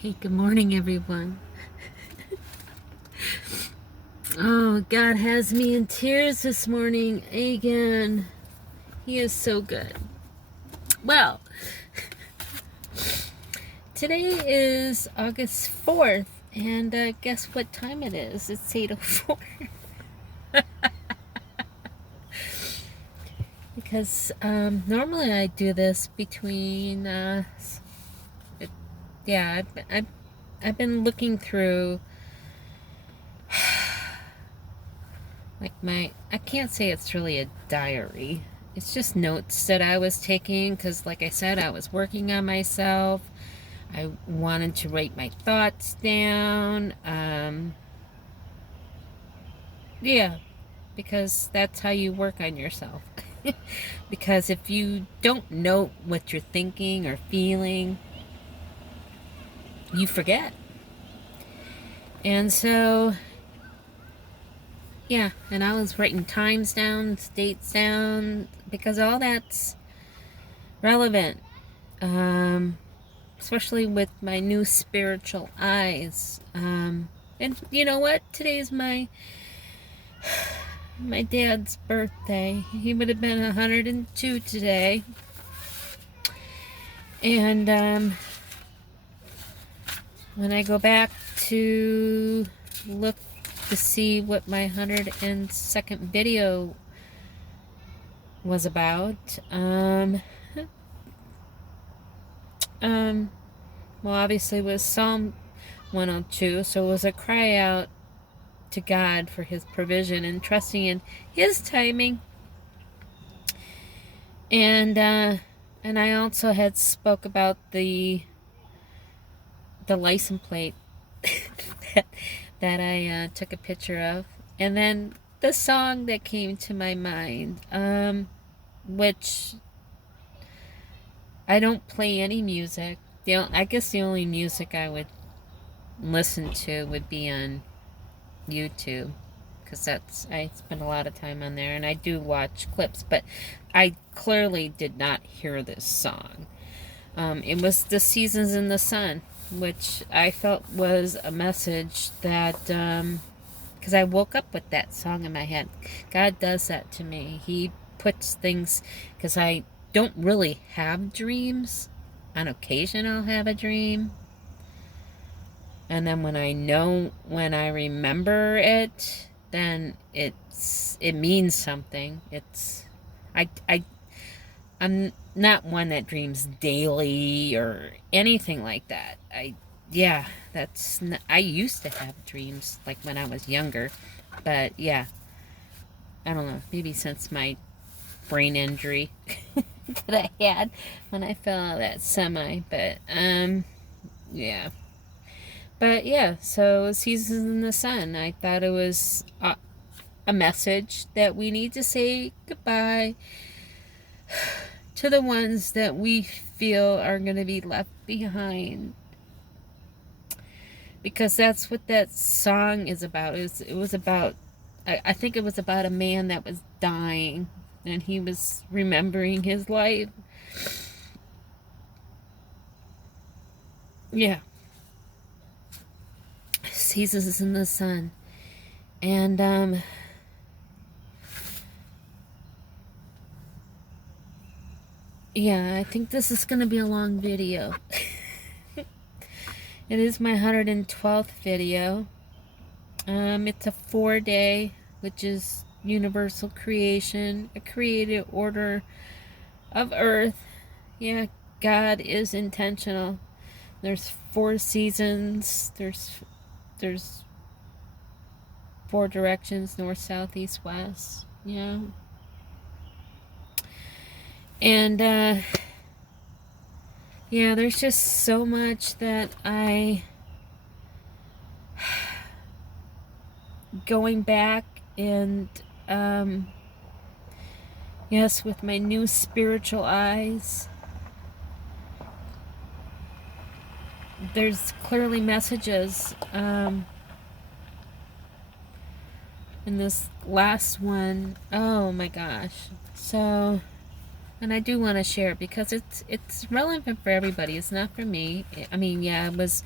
Hey, good morning, everyone. Oh, God has me in tears this morning again. He is so good. Well, today is August 4th, and guess what time it is? It's 8:04. Because normally I do this between, yeah, I've been looking through like I can't say it's really a diary. It's just notes that I was taking because, like I said, I was working on myself. I wanted to write my thoughts down. Yeah, because that's how you work on yourself. Because if you don't know what you're thinking or feeling, you forget. And so, yeah, and I was writing times down, dates down, because all that's relevant. Um, Especially with my new spiritual eyes. And you know what? Today's my dad's birthday. He would have been 102 today. And when I go back to look to see what my 102nd video was about, well, obviously it was Psalm 102, so it was a cry out to God for his provision and trusting in his timing. And I also had spoke about the license plate that, that I took a picture of, and then the song that came to my mind, which I don't play any music. I guess the only music I would listen to would be on YouTube, because I spend a lot of time on there and I do watch clips, but I clearly did not hear this song. It was The Seasons in the Sun, which I felt was a message that, because I woke up with that song in my head. God does that to me. He puts things, because I don't really have dreams. On occasion I'll have a dream, and then when I remember it, then it means something. I I'm not one that dreams daily or anything like that. Yeah, I used to have dreams like when I was younger, but yeah, I don't know, maybe since my brain injury that I had when I fell out of that semi, but yeah. But yeah, so Seasons in the Sun. I thought it was a message that we need to say goodbye to the ones that we feel are going to be left behind. Because that's what that song is about. It was about, I think it was about a man that was dying and he was remembering his life. Yeah. Seasons in the Sun. And yeah, I think this is going to be a long video. It is my 112th video. It's a 4-day, which is universal creation, a created order of Earth. Yeah, God is intentional. There's 4 seasons. There's 4 directions: north, south, east, west. Yeah, and yeah, there's just so much that going back and yes, with my new spiritual eyes, there's clearly messages in this last one. Oh my gosh. So And I do want to share it because it's relevant for everybody. It's not for me. I mean, yeah, it was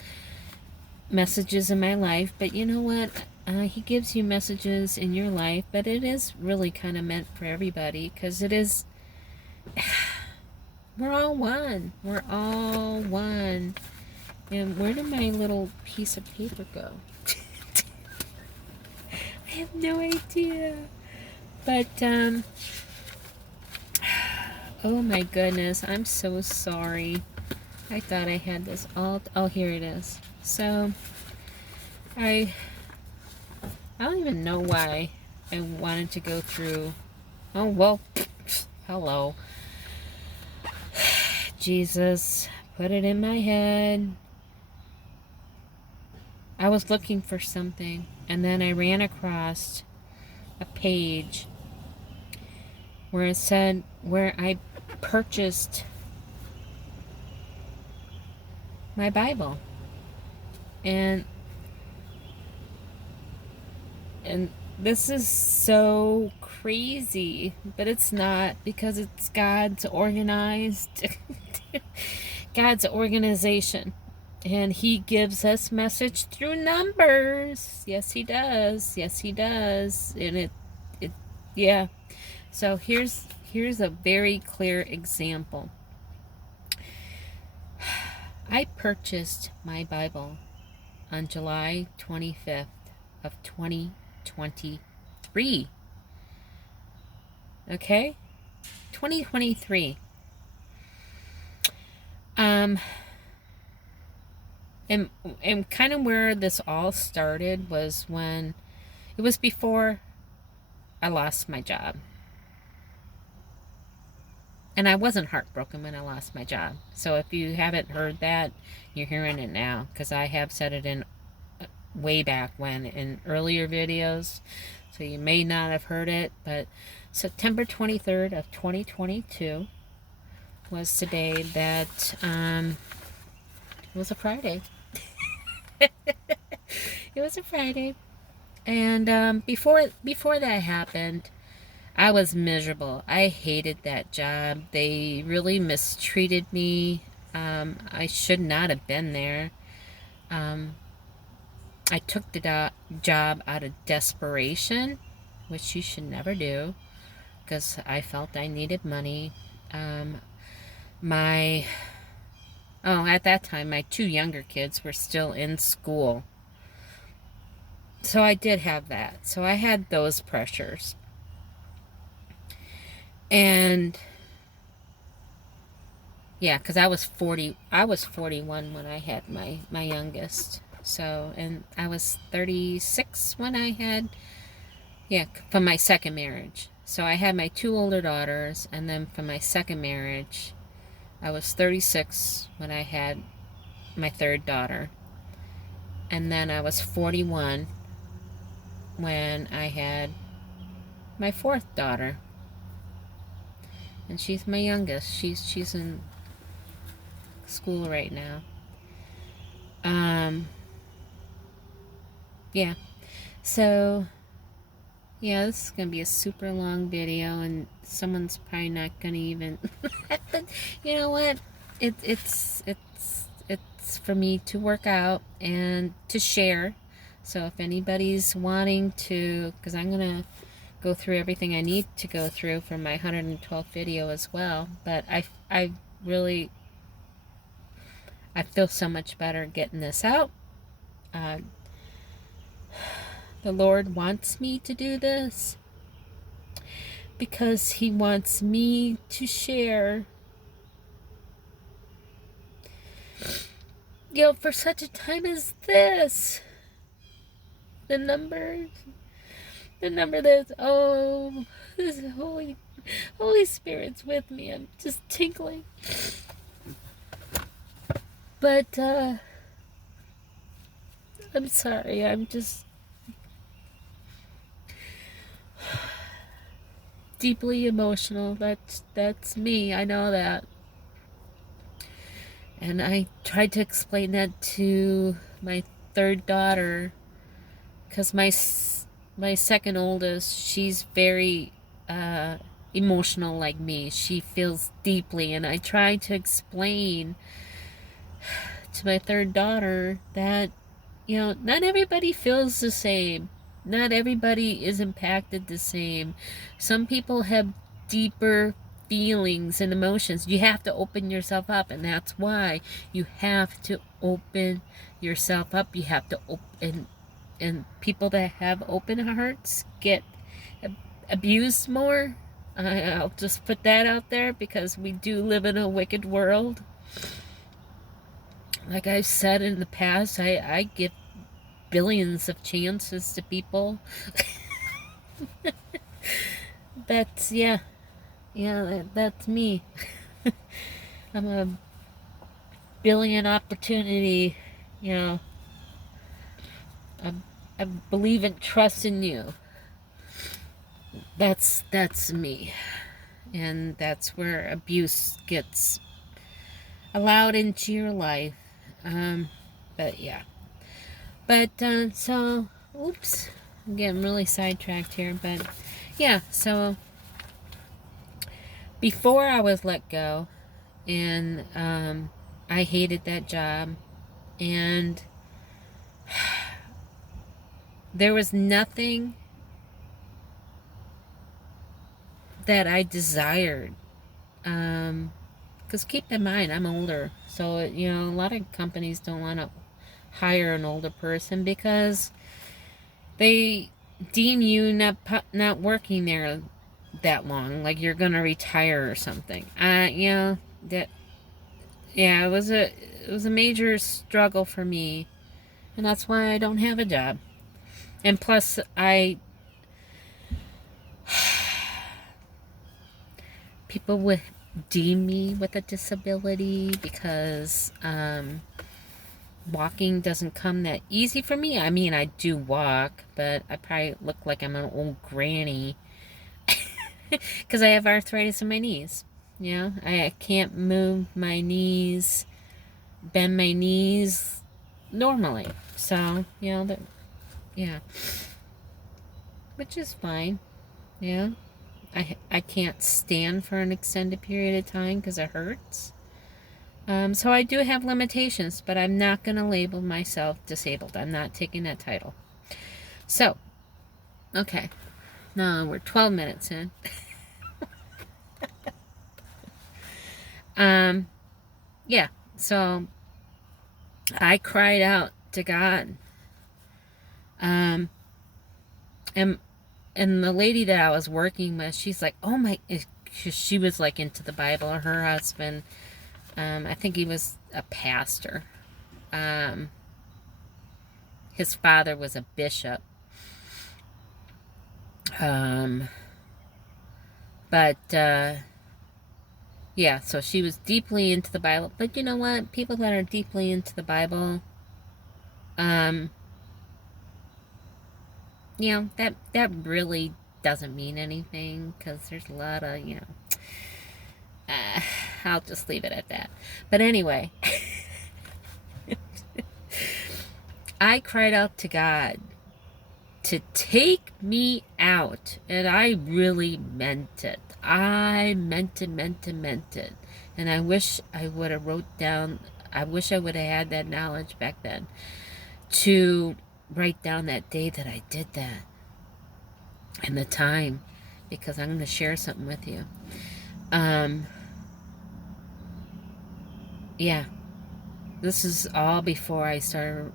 messages in my life, but you know what? He gives you messages in your life, but it is really kind of meant for everybody because it is. We're all one. We're all one. And where did my little piece of paper go? I have no idea. But, oh my goodness, I'm so sorry. I thought I had this all, oh, here it is. So, I don't even know why I wanted to go through, oh, well, hello. Jesus, put it in my head. I was looking for something, and then I ran across a page where it said where I purchased my Bible. And this is so crazy, but it's not, because it's God's organized God's organization. And he gives us message through numbers. Yes, he does. Yes, he does. And it yeah. So here's a very clear example. I purchased my Bible on July 25th of 2023. Okay? 2023. And kind of where this all started was when it was before I lost my job. And I wasn't heartbroken when I lost my job. So if you haven't heard that, you're hearing it now, because I have said it in way back when in earlier videos. So you may not have heard it, but September 23rd of 2022 was the day that it was a Friday. It was a Friday. And before that happened, I was miserable. I hated that job. They really mistreated me. I should not have been there. I took the job out of desperation, which you should never do, because I felt I needed money. At that time, my two younger kids were still in school. So I did have that. So I had those pressures. And yeah, because I was 41 when I had my youngest. So, and I was 36 when I had, from my second marriage. So I had my two older daughters, and then from my second marriage, I was 36 when I had my third daughter. And then I was 41 when I had my fourth daughter. And she's my youngest. She's in school right now. Yeah. So, yeah, this is going to be a super long video, and someone's probably not going to even... But you know what? It's for me to work out and to share. So if anybody's wanting to... Because I'm going to go through everything I need to go through for my 112th video as well. But I really... I feel so much better getting this out. The Lord wants me to do this because he wants me to share, for such a time as this. The number that's, this Holy Spirit's with me. I'm just tinkling. But I'm sorry, I'm just deeply emotional. That's me, I know that. And I tried to explain that to my third daughter, because my second oldest, she's very emotional like me. She feels deeply, and I try to explain to my third daughter that, not everybody feels the same. Not everybody is impacted the same. Some people have deeper feelings and emotions. You have to open yourself up, and that's why you have to open yourself up. You have to open, and people that have open hearts get abused more. I'll just put that out there because we do live in a wicked world. Like I've said in the past, I give billions of chances to people. That's, that's me. I'm a billion opportunity, you know. I, I believe in trust in you. That's me. And that's where abuse gets allowed into your life. But yeah. But, so, oops, I'm getting really sidetracked here, but yeah, so before I was let go, and, I hated that job, and there was nothing that I desired, because keep in mind, I'm older, so, a lot of companies don't want to hire an older person because they deem you not working there that long, like you're gonna retire or something. That yeah, it was a major struggle for me, and that's why I don't have a job. And plus, people would deem me with a disability because walking doesn't come that easy for me. I mean, I do walk, but I probably look like I'm an old granny because I have arthritis in my knees. I can't move my knees, bend my knees normally. So, yeah, which is fine. Yeah, I can't stand for an extended period of time because it hurts. So I do have limitations, but I'm not going to label myself disabled. I'm not taking that title. So, okay. No, we're 12 minutes in. Yeah, so I cried out to God. And the lady that I was working with, she's like, oh my, she was like into the Bible. Her husband, I think he was a pastor. His father was a bishop. But, yeah, so she was deeply into the Bible. But you know what? People that are deeply into the Bible, that really doesn't mean anything because there's a lot of, I'll just leave it at that. But anyway, I cried out to God to take me out, and I really meant it. I meant it. And I wish I would have wrote down, I wish I would have had that knowledge back then to write down that day that I did that and the time, because I'm going to share something with you. Yeah, this is all before I started.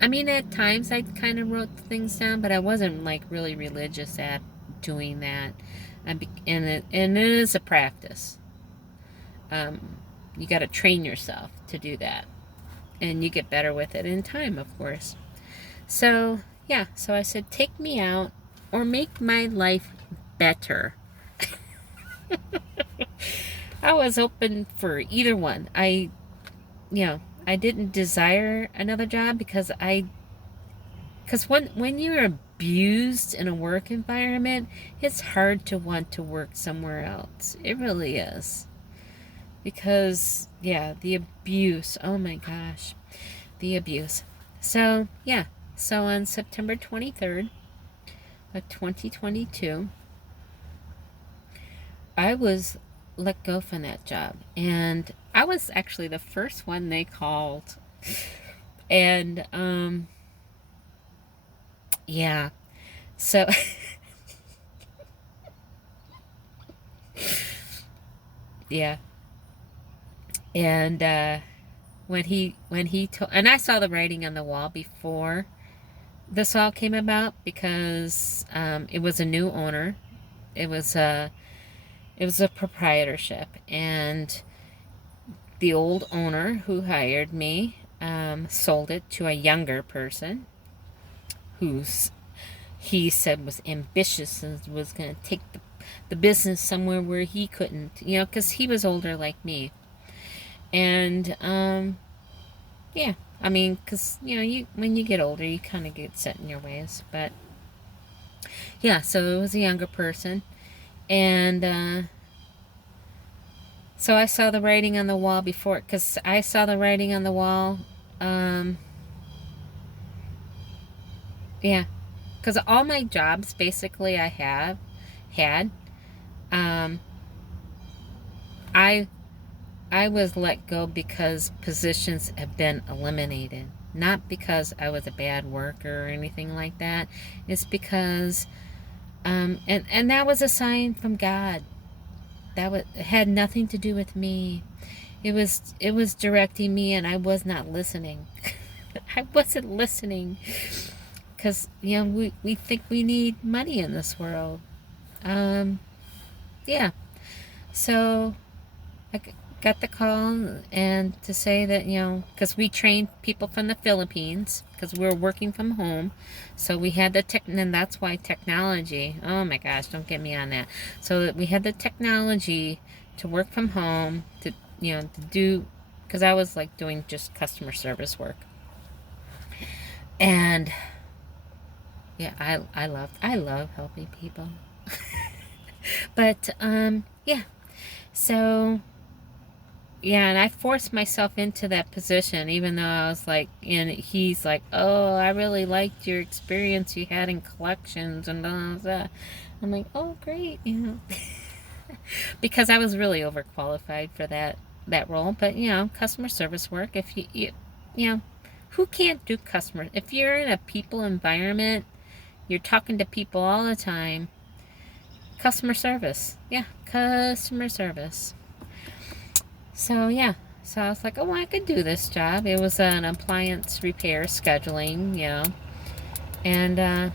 I mean, at times I kind of wrote things down, but I wasn't like really religious at doing that. And it is a practice. You got to train yourself to do that, and you get better with it in time, of course. So yeah, so I said, take me out or make my life better. I was open for either one. I didn't desire another job because when you're abused in a work environment, it's hard to want to work somewhere else. It really is. Because, yeah, the abuse. Oh my gosh. The abuse. So, yeah. So on September 23rd of 2022, I was let go from that job, and I was actually the first one they called. And yeah, so yeah, and when he told, and I saw the writing on the wall before this all came about, because it was a new owner. It was a proprietorship, and the old owner who hired me sold it to a younger person who's he said was ambitious and was going to take the business somewhere where he couldn't, because he was older like me. And yeah, I mean, because you when you get older, you kind of get set in your ways. But yeah, so it was a younger person, and so I saw the writing on the wall before, because I saw the writing on the wall. Um, yeah, because all my jobs basically I have had, um, I I was let go because positions have been eliminated. Not because I was a bad worker or anything like that. It's because, and that was a sign from God. It had nothing to do with me. It was directing me, and I was not listening. I wasn't listening, because we think we need money in this world. Um, yeah. So I got the call, and to say that, because we trained people from the Philippines, because we were working from home. So we had and that's why technology, oh my gosh, don't get me on that. So that we had the technology to work from home, to do, because I was like doing just customer service work. And yeah, I love helping people. But yeah. So yeah, and I forced myself into that position, even though I was like, and he's like, "Oh, I really liked your experience you had in collections and blah, blah, blah." I'm like, "Oh, great," because I was really overqualified for that role. But customer service work. If you know, who can't do customer? If you're in a people environment, you're talking to people all the time. Customer service, yeah, customer service. So yeah, so I was like, oh, I could do this job. It was an appliance repair scheduling, and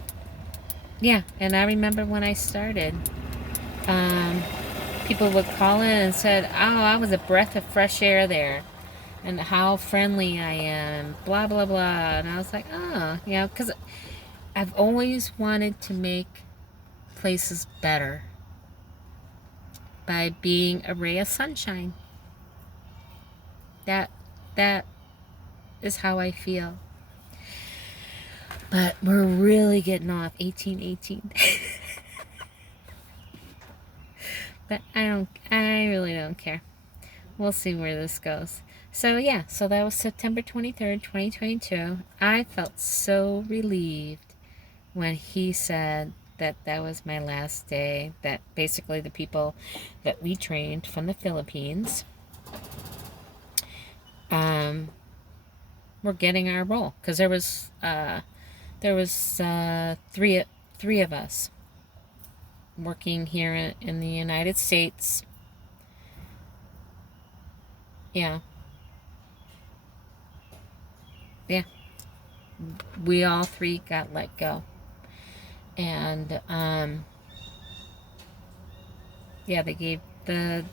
yeah, and I remember when I started, um, people would call in and said, oh, I was a breath of fresh air there, and how friendly I am, blah blah blah, and I was like, oh, because I've always wanted to make places better by being a ray of sunshine. That that is how I feel. But we're really getting off 1818. But I really don't care. We'll see where this goes. So yeah, so that was September 23rd, 2022. I felt so relieved when he said that that was my last day, that basically the people that we trained from the Philippines were getting our role, because there was three of us working here in the United States. Yeah, yeah, we all three got let go, and yeah, they gave the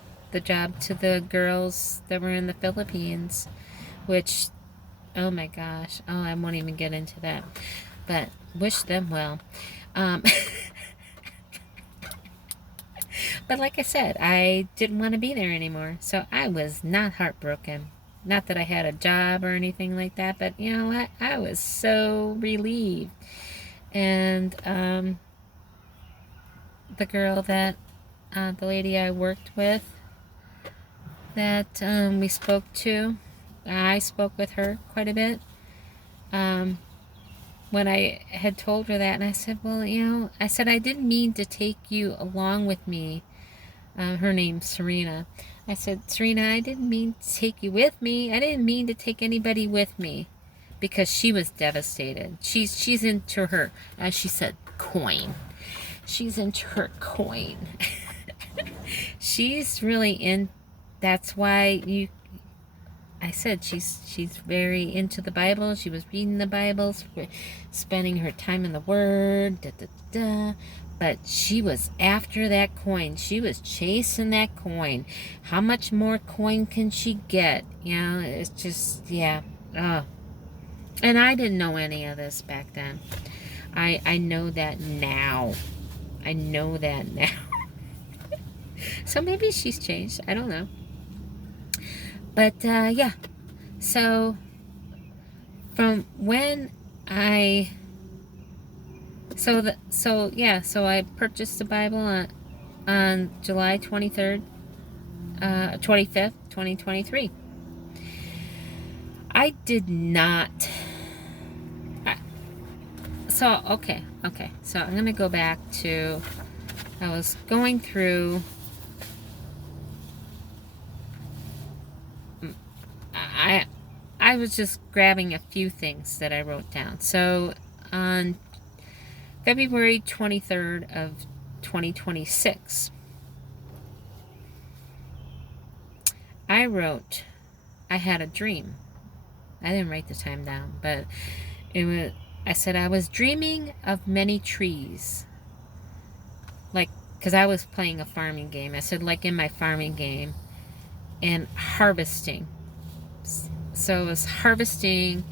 job to the girls that were in the Philippines, which, oh my gosh, oh, I won't even get into that, but wish them well. Um, but like I said, I didn't want to be there anymore, so I was not heartbroken. Not that I had a job or anything like that, but you know what? I was so relieved. And the girl the lady I worked with, that we spoke to, I spoke with her quite a bit. When I had told her that, and I said, well, I said, I didn't mean to take you along with me Her name's Serena. I said, Serena, I didn't mean to take you with me. I didn't mean to take anybody with me, because she was devastated. She's into her, as she said, coin. She's into her coin. She's really in. That's why I said she's very into the Bible. She was reading the Bibles, spending her time in the Word. Da, da, da. But she was after that coin. She was chasing that coin. How much more coin can she get? You know, it's just, yeah. Oh. And I didn't know any of this back then. I know that now. I know that now. So maybe she's changed. I don't know. But yeah. So from when I so I purchased the Bible on July 23rd, 25th, 2023. I did not. Okay. So I'm going to go back to, I was going through, I was just grabbing a few things that I wrote down. So on February 23rd of 2026, I wrote, I had a dream. I didn't write the time down, but I said I was dreaming of many trees. Like, because I was playing a farming game. I said, like in my farming game, and harvesting. So I was harvesting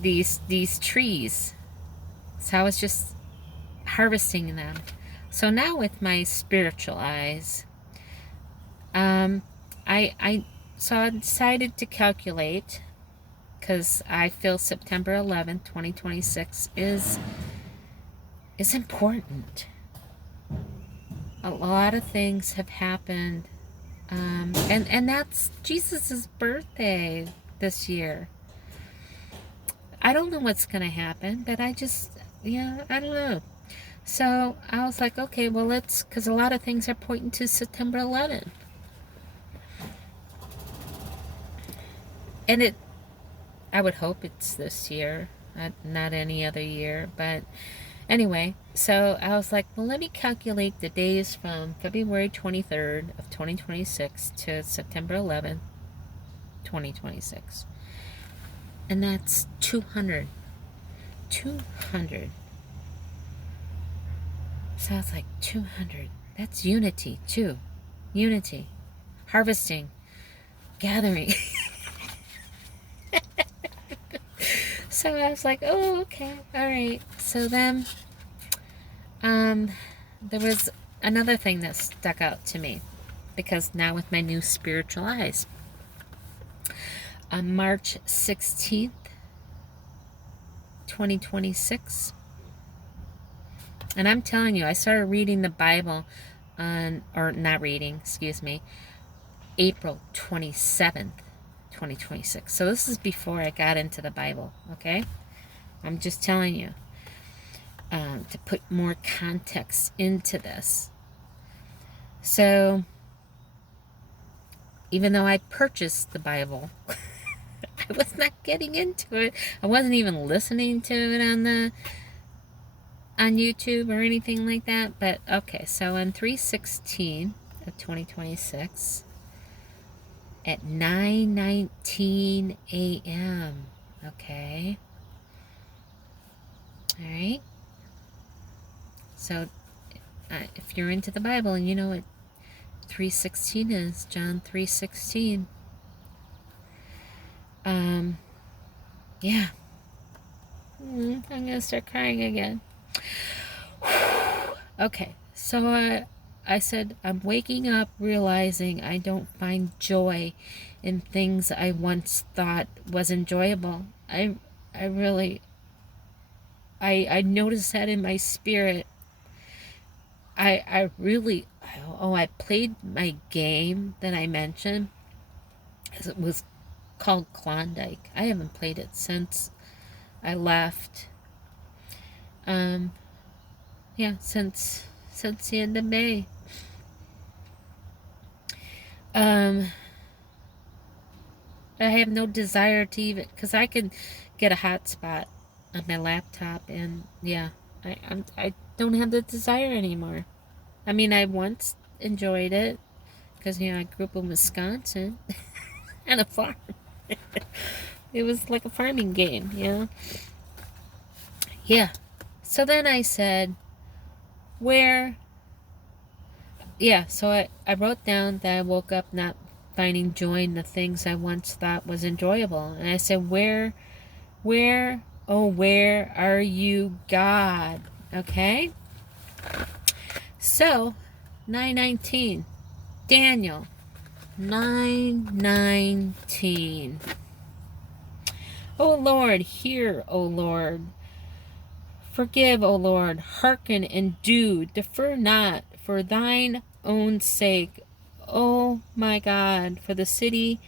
these trees. So I was just harvesting them. So now with my spiritual eyes, I decided to calculate, because I feel September 11th, 2026 is important. A lot of things have happened, and that's Jesus's birthday this year. I don't know what's going to happen, but I don't know. So I was like, okay, well, because a lot of things are pointing to September 11th. And I would hope it's this year, not any other year. But anyway, so I was like, well, let me calculate the days from February 23rd of 2026 to September 11th, 2026. And that's 200. 200. So I was like, 200. That's unity, too. Unity. Harvesting. Gathering. So I was like, oh, okay. All right. So then there was another thing that stuck out to me, because now with my new spiritual eyes. On March 16th, 2026. And I'm telling you, I started reading the Bible April 27th, 2026. So this is before I got into the Bible, okay? I'm just telling you, to put more context into this. So, even though I purchased the Bible, I was not getting into it. I wasn't even listening to it on YouTube or anything like that. But okay, so on 3/16 of 2026 at 9:19 a.m. Okay. All right. So if you're into the Bible and you know what 3:16 is, John 3:16. Yeah. I'm gonna start crying again. Okay, so I said, I'm waking up realizing I don't find joy in things I once thought was enjoyable. I noticed that in my spirit. I played my game that I mentioned. It was called Klondike. I haven't played it since I left. Since the end of May. Um, I have no desire to even, because I can get a hotspot on my laptop, and yeah, I don't have the desire anymore. I mean, I once enjoyed it because I grew up in Wisconsin and a farm. It was like a farming game. Yeah. So then I said, where? Yeah. So I wrote down that I woke up not finding joy in the things I once thought was enjoyable, and I said, where, oh, where are you, God? Okay? So, 9:19. Daniel 9:19. O Lord, hear, O Lord. Forgive, O Lord. Hearken and do. Defer not for thine own sake. O my God, for the city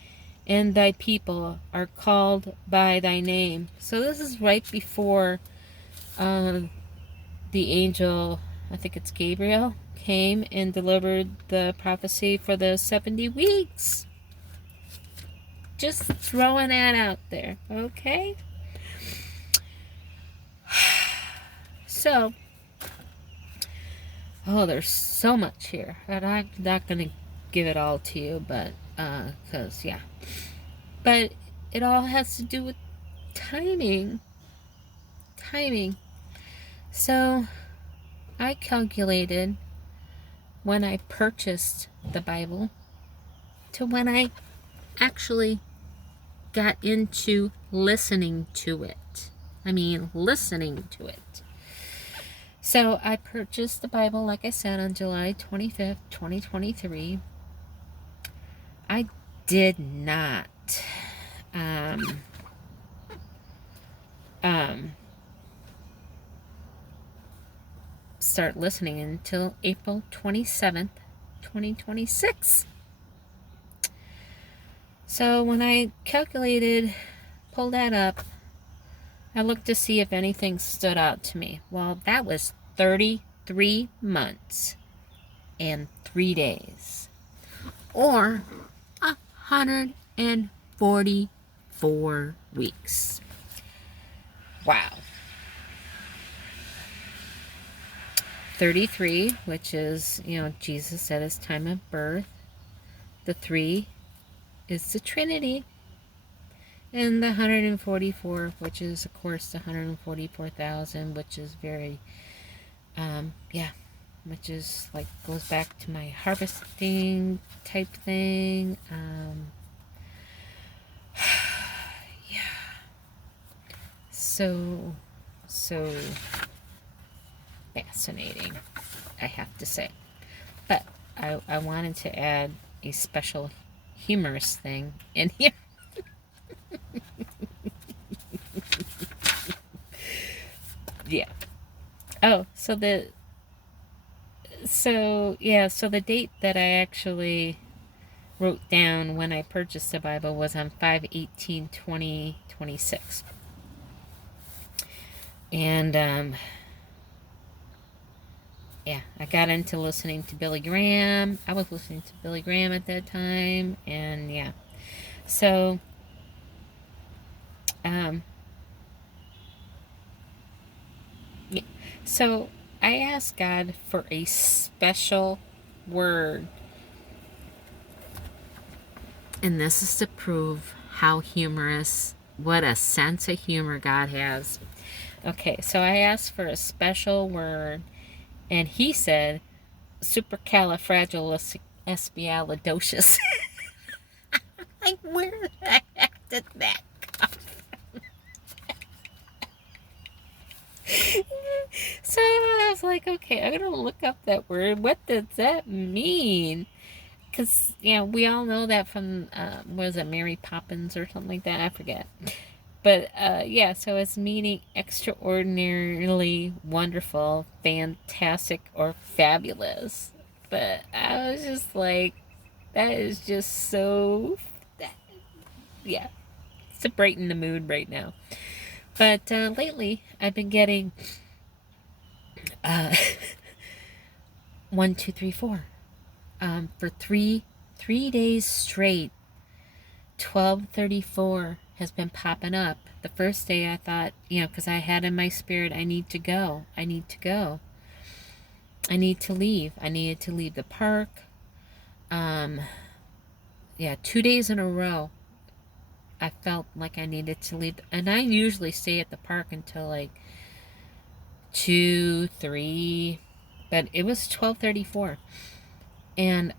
and thy people are called by thy name. So this is right before the angel, I think it's Gabriel, came and delivered the prophecy for the 70 weeks. Just throwing that out there, okay? So, there's so much here, and I'm not going to give it all to you, but, because, yeah. But it all has to do with timing. So, I calculated when I purchased the Bible to when I actually got into listening to it. Listening to it. So I purchased the Bible, like I said, on July 25th, 2023. I did not start listening until April 27th, 2026. So when I pulled that up, I looked to see if anything stood out to me. Well, that was 33 months and 3 days, or 144 weeks. Wow. 33, which is, Jesus at his time of birth. The 3 is the Trinity. And the 144, which is, of course, the 144,000, which is very, which is like, goes back to my harvesting type thing. So fascinating, I have to say. But I wanted to add a special humorous thing in here. Yeah. Oh, so the date that I actually wrote down when I purchased the Bible was on 5/18/2026. And I got into listening to Billy Graham. I was listening to Billy Graham at that time, and so so I asked God for a special word, and this is to prove how humorous, what a sense of humor God has. Okay, so I asked for a special word, and he said supercalifragilisticexpialidocious. Like, where the heck did that come from? So I was like, okay, I'm going to look up that word. What does that mean? Because, we all know that from, was it Mary Poppins or something like that? I forget. But, so it's meaning extraordinarily wonderful, fantastic, or fabulous. But I was just like, that is just so, it's to brighten the mood right now. But lately, I've been getting 1, 2, 3, 4 for 3 3 days straight, 12:34 has been popping up. The first day I thought, because I had in my spirit, I need to go. I need to go. I need to leave. I needed to leave the park. 2 days in a row, I felt like I needed to leave. And I usually stay at the park until like 2, 3, but it was 12:34. And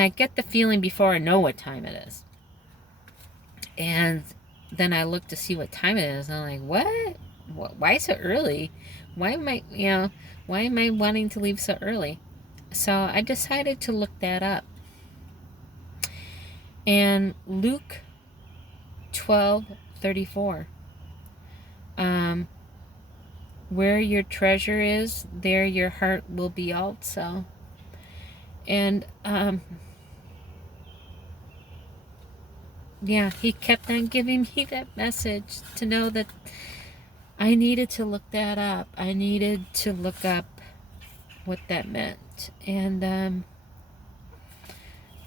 I get the feeling before I know what time it is. And then I look to see what time it is. And I'm like, what? Why is it early? Why am I wanting to leave so early? So I decided to look that up. And Luke 12:34. Where your treasure is, there your heart will be also. And he kept on giving me that message to know that I needed to look that up. I needed to look up what that meant. And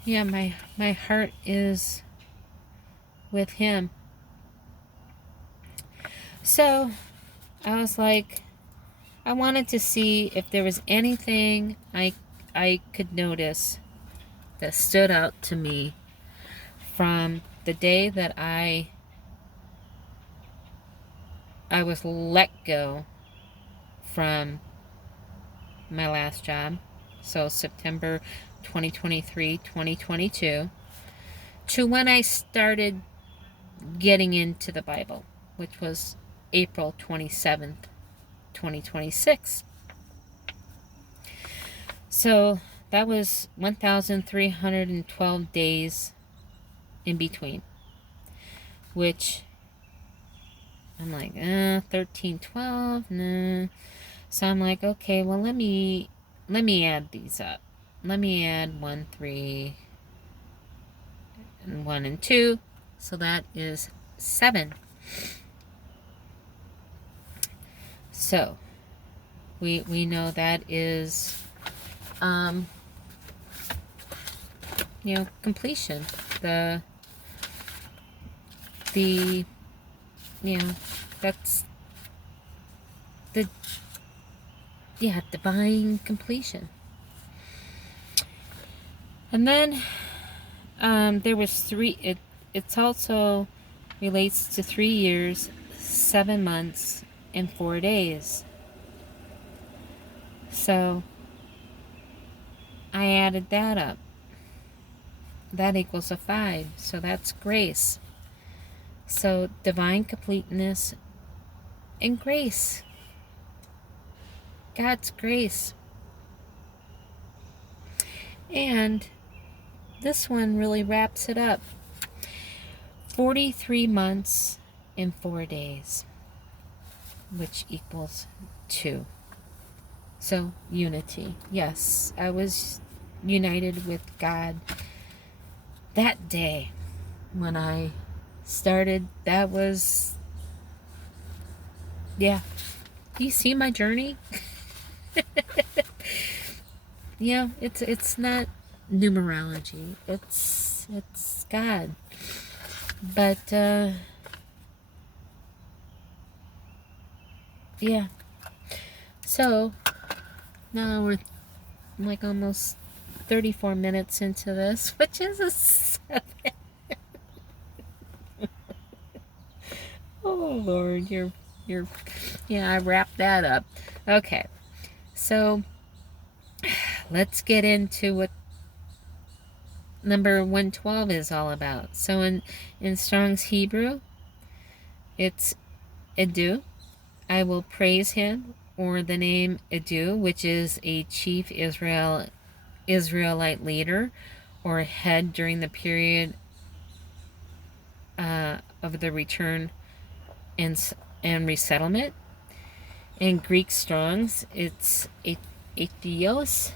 my heart is with him. So I was like, I wanted to see if there was anything I could notice that stood out to me from the day that I was let go from my last job, so September 2023, 2022, to when I started getting into the Bible, which was April 27th, 2026. So that was 1,312 days in between, which I'm like, 13, 12, nah. So I'm like, okay, well, let me add these up. Let me add 1, 3, and 1 and 2. So that is 7. So we know that is completion. That's the divine completion. And then there was 3. It's also relates to 3 years, 7 months, and 4 days. So I added that up. That equals a 5. So that's grace. So divine completeness and grace. God's grace. And this one really wraps it up. 43 months and 4 days, which equals 2. So unity. Yes, I was united with God that day when I started. That was, do you see my journey? It's not numerology. It's God. But so now we're like almost 34 minutes into this, which is a 7. Oh Lord, you're I wrapped that up. Okay, so let's get into what number 112 is all about. So in Strong's Hebrew, it's Edu. I will praise him, or the name Edu, which is a chief Israelite leader or head during the period of the return and resettlement. In Greek Strong's, it's atheos,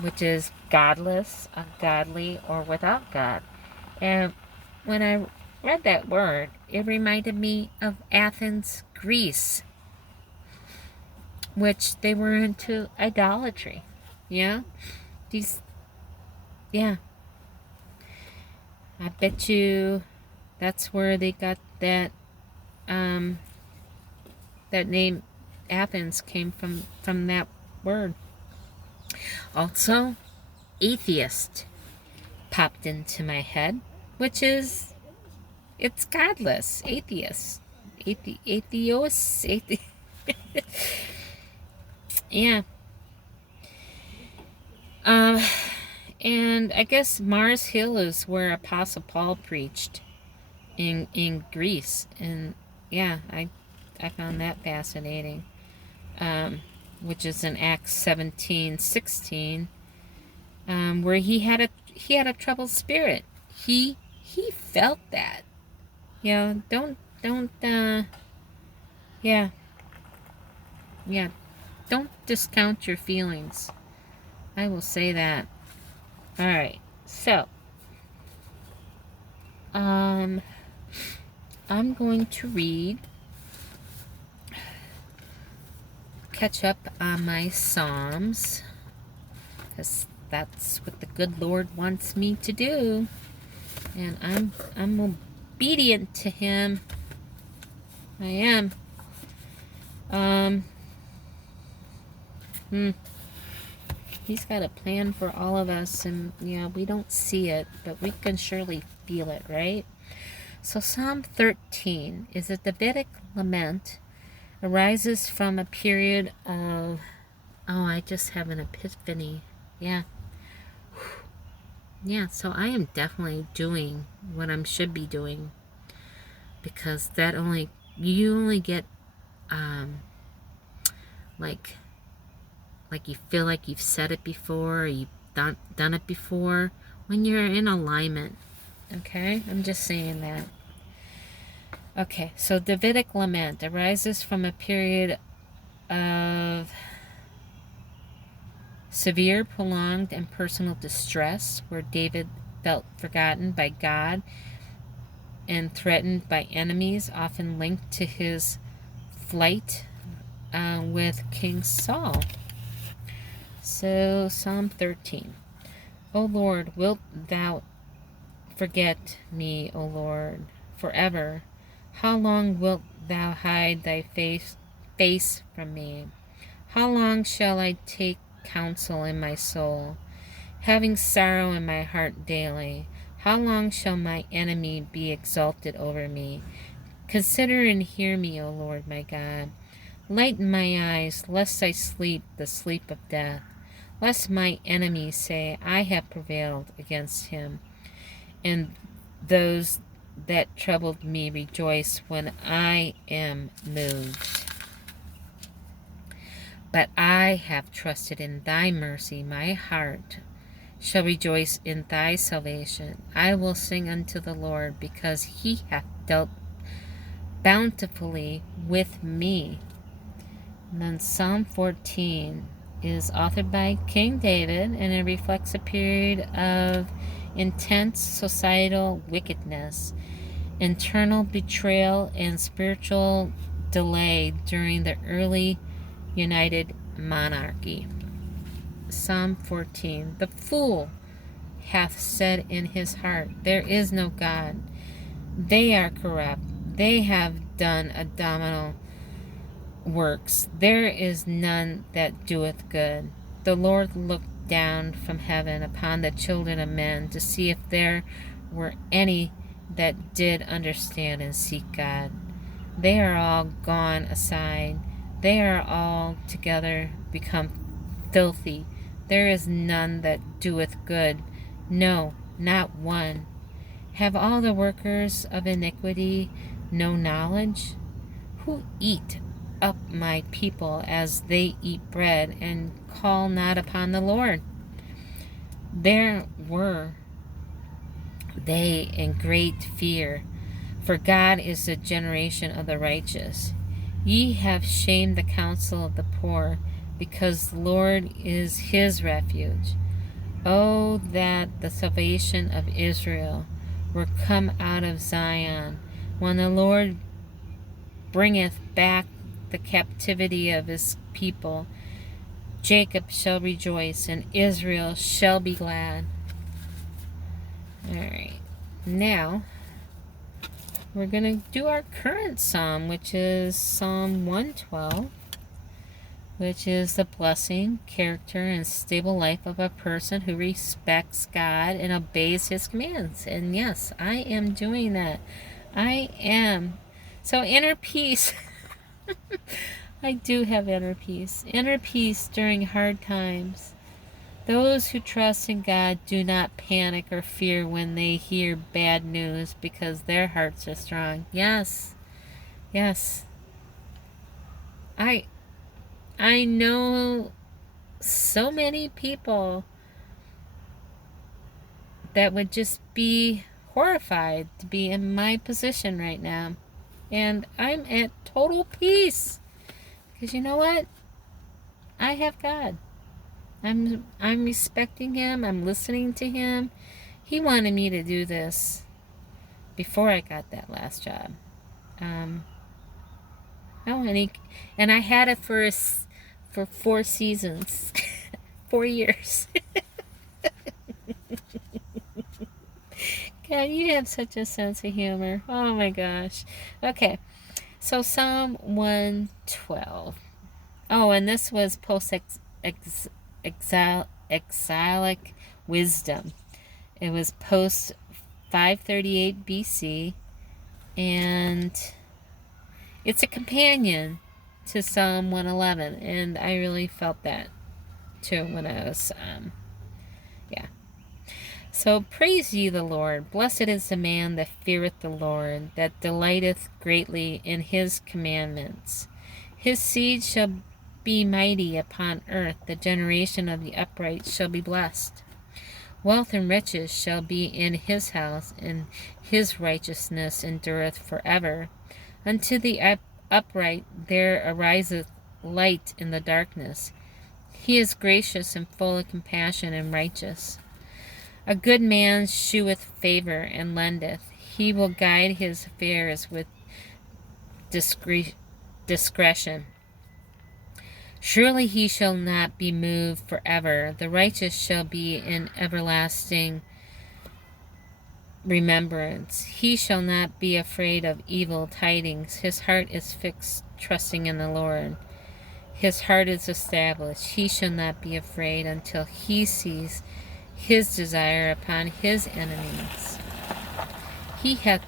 which is godless, ungodly, or without God. And when I read that word, it reminded me of Athens, Greece, which they were into idolatry. These, yeah. I bet you that's where they got that, that name Athens came from that word. Also, atheist popped into my head, which is, it's godless. Atheist. Atheos. Yeah. And I guess Mars Hill is where Apostle Paul preached in Greece. And yeah, I found that fascinating. Which is in Acts 17:16, where he had a troubled spirit. He felt that. You know, don't yeah. Yeah, don't discount your feelings. I will say that. All right. So, I'm going to catch up on my Psalms, because that's what the good Lord wants me to do, and I'm obedient to Him. I am. He's got a plan for all of us, and yeah, we don't see it, but we can surely feel it, right? So Psalm 13 is a Davidic lament, arises from a period of, I just have an epiphany. Yeah. Yeah, so I am definitely doing what I should be doing, because you only get, like you feel like you've said it before, or you've done it before, when you're in alignment. Okay? I'm just saying that. Okay, so Davidic lament arises from a period of severe, prolonged, and personal distress, where David felt forgotten by God and threatened by enemies, often linked to his flight with King Saul. So, Psalm 13. O Lord, wilt thou forget me, O Lord, forever? How long wilt thou hide thy face from me? How long shall I take counsel in my soul, having sorrow in my heart daily? How long shall my enemy be exalted over me? Consider and hear me, O Lord my God. Lighten my eyes, lest I sleep the sleep of death, lest my enemies say, I have prevailed against him, and those that troubled me rejoice when I am moved. But I have trusted in thy mercy. My heart shall rejoice in thy salvation. I will sing unto the Lord, because he hath dealt bountifully with me. And then Psalm 14 is authored by King David, and it reflects a period of intense societal wickedness, internal betrayal, and spiritual delay during the early United Monarchy. Psalm 14. The fool hath said in his heart, there is no God. They are corrupt. They have done abominable works. There is none that doeth good. The Lord looked down from heaven upon the children of men, to see if there were any that did understand and seek God. They are all gone aside. They are all together become filthy. There is none that doeth good, no, not one. Have all the workers of iniquity no knowledge? Who eat up my people as they eat bread, and call not upon the Lord? There were they in great fear, for God is the generation of the righteous. Ye have shamed the counsel of the poor, because the Lord is his refuge. Oh, that the salvation of Israel were come out of Zion, when the Lord bringeth back the captivity of his people. Jacob shall rejoice, and Israel shall be glad. Alright, now we're going to do our current psalm, which is Psalm 112, which is the blessing, character, and stable life of a person who respects God and obeys His commands. And yes, I am doing that. I am. So inner peace. I do have inner peace. Inner peace during hard times. Those who trust in God do not panic or fear when they hear bad news because their hearts are strong. Yes. Yes. I know so many people that would just be horrified to be in my position right now. And I'm at total peace. Because you know what? I have God. I'm respecting Him. I'm listening to Him. He wanted me to do this before I got that last job. And I had it for 4 seasons, 4 years. God, you have such a sense of humor. Oh my gosh. Okay, so Psalm 112. Oh, and this was post-exilic wisdom. It was post 538 BC, and it's a companion to Psalm 111, and I really felt that too when I was, So praise ye the Lord. Blessed is the man that feareth the Lord, that delighteth greatly in His commandments. His seed shall be mighty upon earth. The generation of the upright shall be blessed. Wealth and riches shall be in his house, and his righteousness endureth forever. Unto the upright there ariseth light in the darkness. He is gracious and full of compassion and righteous. A good man sheweth favor and lendeth. He will guide his affairs with discretion. Surely he shall not be moved forever. The righteous shall be in everlasting remembrance. He shall not be afraid of evil tidings. His heart is fixed, trusting in the Lord. His heart is established. He shall not be afraid until he sees his desire upon his enemies. He hath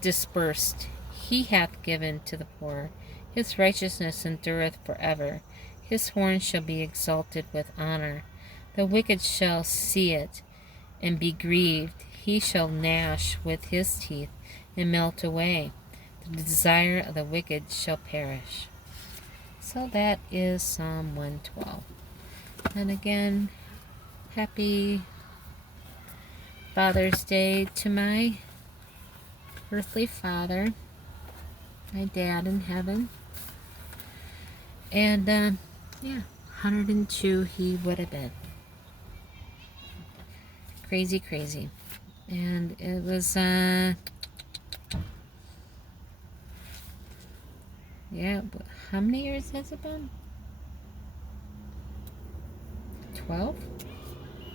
dispersed. He hath given to the poor. His righteousness endureth forever. His horn shall be exalted with honor. The wicked shall see it and be grieved. He shall gnash with his teeth and melt away. The desire of the wicked shall perish. So that is Psalm 112. And again, happy Father's Day to my earthly father, my dad in heaven. And, 102 he would have been. Crazy, crazy. And it was, how many years has it been? 12?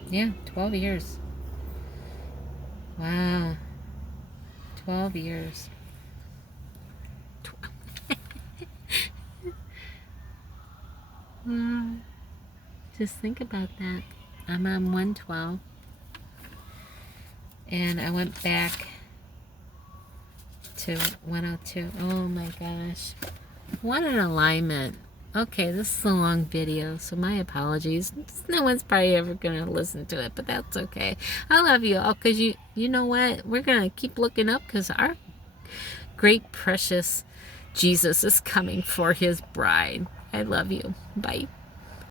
Yeah, 12 years. Wow. 12 years. Just think about that. I'm on 112. And I went back to 102. Oh my gosh. What an alignment. Okay, this is a long video, so my apologies. No one's probably ever going to listen to it, but that's okay. I love you all, because you know what? We're going to keep looking up, because our great, precious Jesus is coming for His bride. I love you. Bye.